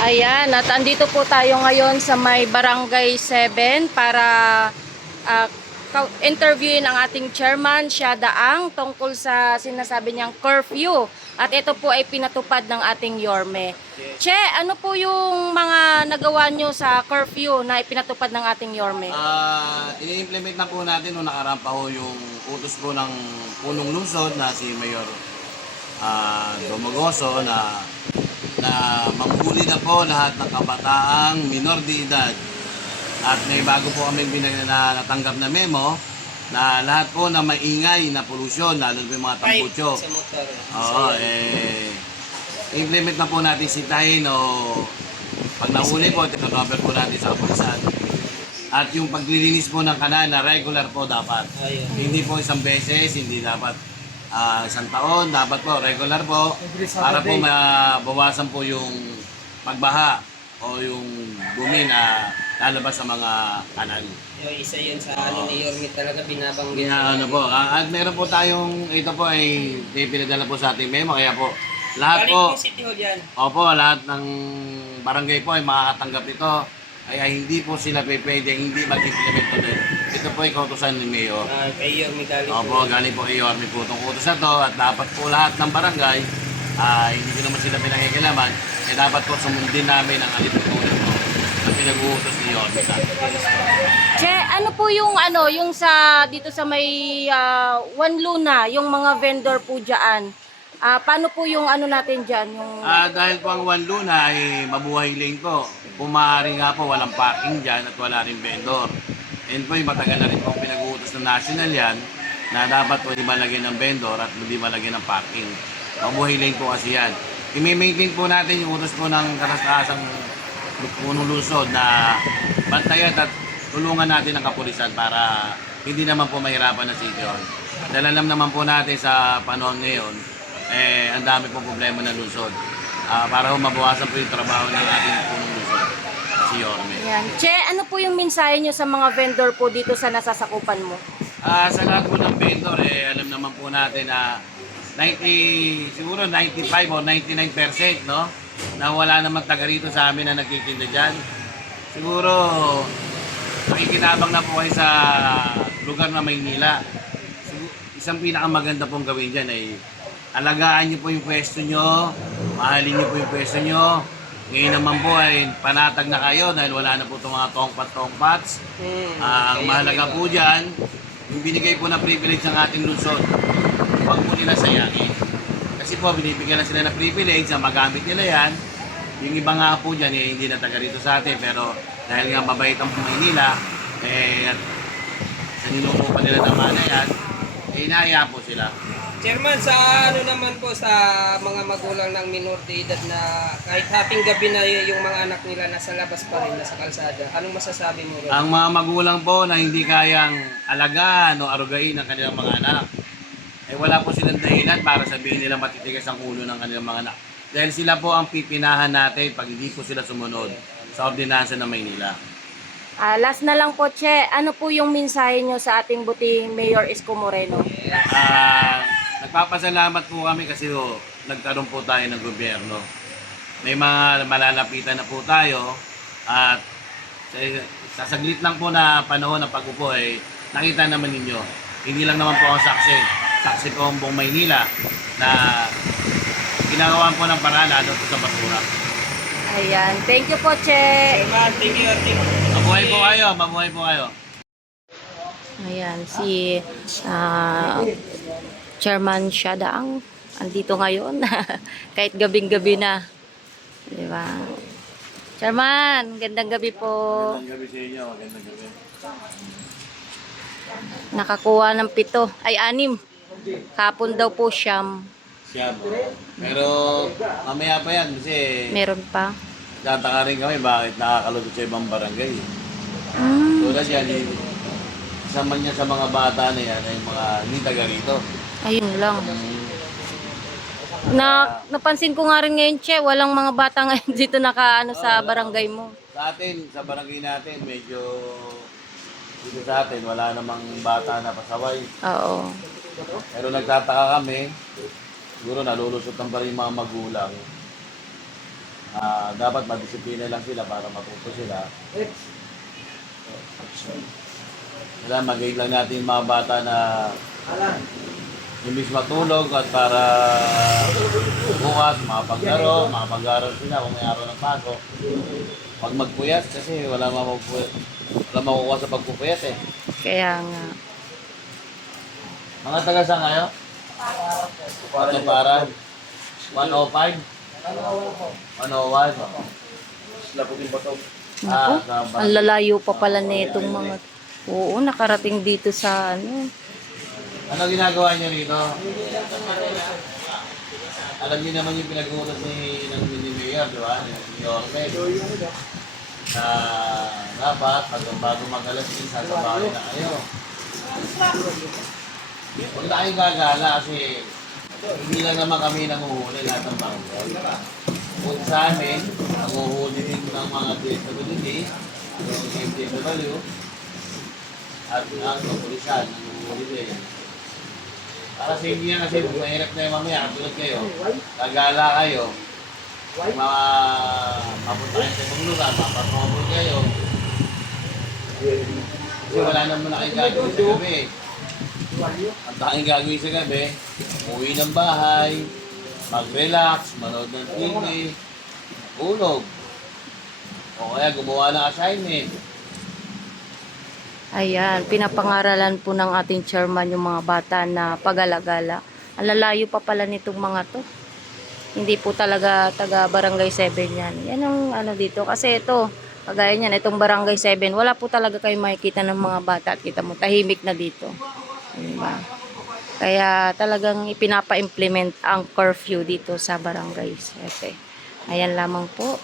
Ayan, at andito po tayo ngayon sa may Barangay 7 para ah, interviewin ang ating chairman, Siya Daang, tungkol sa sinasabi niyang curfew. At ito po ay pinatupad ng ating Yorme. Che, ano po yung mga nagawa niyo sa curfew na ipinatupad ng ating Yorme? I-implement na po natin nung nakaraan pa ho yung utos po ng punong lungsod na si Mayor Domagoso na manghuli na po lahat ng kabataang minor de edad. At may bago po kami natanggap na memo na lahat po na maingay na polusyon, lalo po yung mga tambutso. Sa motor. Oo, implement na po natin sitahin o pag nahuli po, tinonumber po natin sa kapulisan. At yung paglilinis po ng kanal na regular po dapat. Ayun. Hindi po isang beses, hindi dapat isang taon, dapat po regular po para po mabawasan po yung pagbaha o yung dumi na lalabas sa mga kanal. Yung isa yun sa ano ni Yorme talaga binabanggit. Ano po, at meron po tayong, ito po ay pinadala po sa ating memo, kaya po lahat Galing po, po City Hall yan. opo, lahat ng barangay po ay makakatanggap ito. Kaya hindi po sila pwede, hindi mag-implement po din. Ito po ay kautusan ni Mayor. Kay Yorme galing Opo, galing po kay Yorme po itong utos na to at dapat po lahat ng barangay, hindi ko naman sila pinangkikilaman, eh dapat po sumundin namin ang alituntunin po na pinag-uutos ni Yorme sa atin. Che, ano po yung sa dito sa may One Luna, yung mga vendor po diyan? Paano po yung ano natin diyan, yung Dahil po ang One Luna ay mabuhay lane po, pumari nga po walang parking dyan at wala rin vendor. And po yung matagal na rin po pinag-uutos ng national yan na dapat po hindi malagyan ng vendor at hindi malagyan ng parking. Mabuhay lane po kasi yan. I-maintain po natin yung utos po ng katastasang punong lungsod na bantayan at tulungan natin ang kapulisan para hindi naman po mahirapan na sityo. Dahil alam naman po natin sa panahon ngayon, ang dami pong problema ng lungsod. Para mabawasan po yung trabaho ng ating punong lungsod, si Yorme. yan. Che, ano po yung mensahe nyo sa mga vendor po dito sa nasasakupan mo? Sa lahat po ng vendor, alam naman po natin na 90, siguro 95 o 99%, no? Na wala namang taga rito sa amin na nagtitinda dyan. Siguro, makikinabang na po kayo sa lugar na Maynila. Isang pinakamaganda pong gawin dyan ay alagaan niyo po yung pwesto nyo, mahalin niyo po yung pwesto nyo. Ngayon naman po ay panatag na kayo dahil wala na po itong mga tongpat-tongpats. Ang mahalaga po dyan, yung binigay po na privilege ng ating lungsod, huwag po nila sayangin. Kasi po, binibigyan na sila ng privilege na magamit nila yan. Yung iba nga po dyan, hindi na taga rito sa atin, pero dahil nga mabait ang Maynila, at sa ninunupan nila ng mana yan, inaya po sila. Chairman, sa ano naman po sa mga magulang ng minor de edad na kahit hating gabi na yung mga anak nila nasa labas pa rin, nasa kalsada, anong masasabi mo rin? Ang mga magulang po na hindi kayang alagaan o arugain ang kanilang mga anak, wala po silang dahilan para sabihin nila matitigas ang ulo ng kanilang mga anak. Dahil sila po ang pipinahan natin pag hindi po sila sumunod sa ordinansa ng Maynila. Last na lang po, Che, ano po yung mensahe nyo sa ating buting Mayor Isko Moreno? Nagpapasalamat po kami kasi nagkaroon po tayo ng gobyerno. May mga malalapitan na po tayo at sa saglit lang po na panahon ng pag-upo nakita naman ninyo, hindi lang naman po ang saksi po ang buong Maynila na ginagawa po ng paraan lalo po sa basura. Ayan, thank you po, Che. Chairman, thank you. Mabuhay po kayo, mabuhay po kayo. Ayan, si Chairman Siya Daang andito ngayon. Kahit gabing-gabi na. Di ba? Chairman, gandang gabi po. Magandang gabi sa inyo, magandang gabi. Nakakuha ng 7, ay 6. Kapon daw po siyam. Siyam. Pero mamaya pa yan kasi Meron pa. tataka rin kami bakit nakakalugod sa ibang barangay. Tulad yan, isama niya sa mga bata na yan ay mga hindi taga rito. Ayun lang. Napansin ko nga rin ngayon, Che, walang mga bata ngayon dito nakaano sa barangay mo. Sa atin, sa barangay natin, medyo dito sa atin, wala namang bata na pasaway. Oo. Pero nagtataka kami, siguro nalulusutan pa rin yung mga magulang Dapat madisiplina lang sila para matuto sila. Kailangan mag-guide lang natin yung mga bata na imbis matulog at para bukas, makapaglaro sila kung may araw ng bago. Pag magpuyat, kasi wala makukuha sa pagpupuyat eh. Kaya nga. Mga taga saan kayo? Para 105? 101? Naku, ang lalayo pa pala nitong mga... Oo, nakarating dito sa ano. Ano ginagawa niyo rito? Alam niyo naman yung pinag-uutos ni Mayor, di ba? Ni Orme. Na dapat, bago mag-alas din, sasabahin na kayo. Huwag na kayong gagala kasi hindi lang naman kami nanguhuli lahat ng barangay. Kung sa amin, nanguhuli din ng mga DSWD, yung MTW, at ang kapulisan, nanguhuli din. Para sa hindi yan kasi mahirap na yung mamaya, katulad kayo, gagala kayo, mapunta kayo sa ibang lugar, mapatrobol kayo. Kasi wala naman na kayo gagawin sa gabi. Ang tanging gagawin sa gabi, umuwi ng bahay, mag-relax, manood ng TV, ulog. O kaya gumawa ng assignment. Ayan, pinapangaralan po ng ating chairman yung mga bata na pag-alagala. Ang lalayo pa pala nitong mga to. Hindi po talaga taga Barangay 7 yan. Yan ang ano dito. Kasi ito, kagaya niyan, itong Barangay 7, wala po talaga kayo makikita ng mga bata. At kita mo, tahimik na dito. Diba? Kaya talagang ipinapa-implement ang curfew dito sa Barangay 7. Ayan lamang po.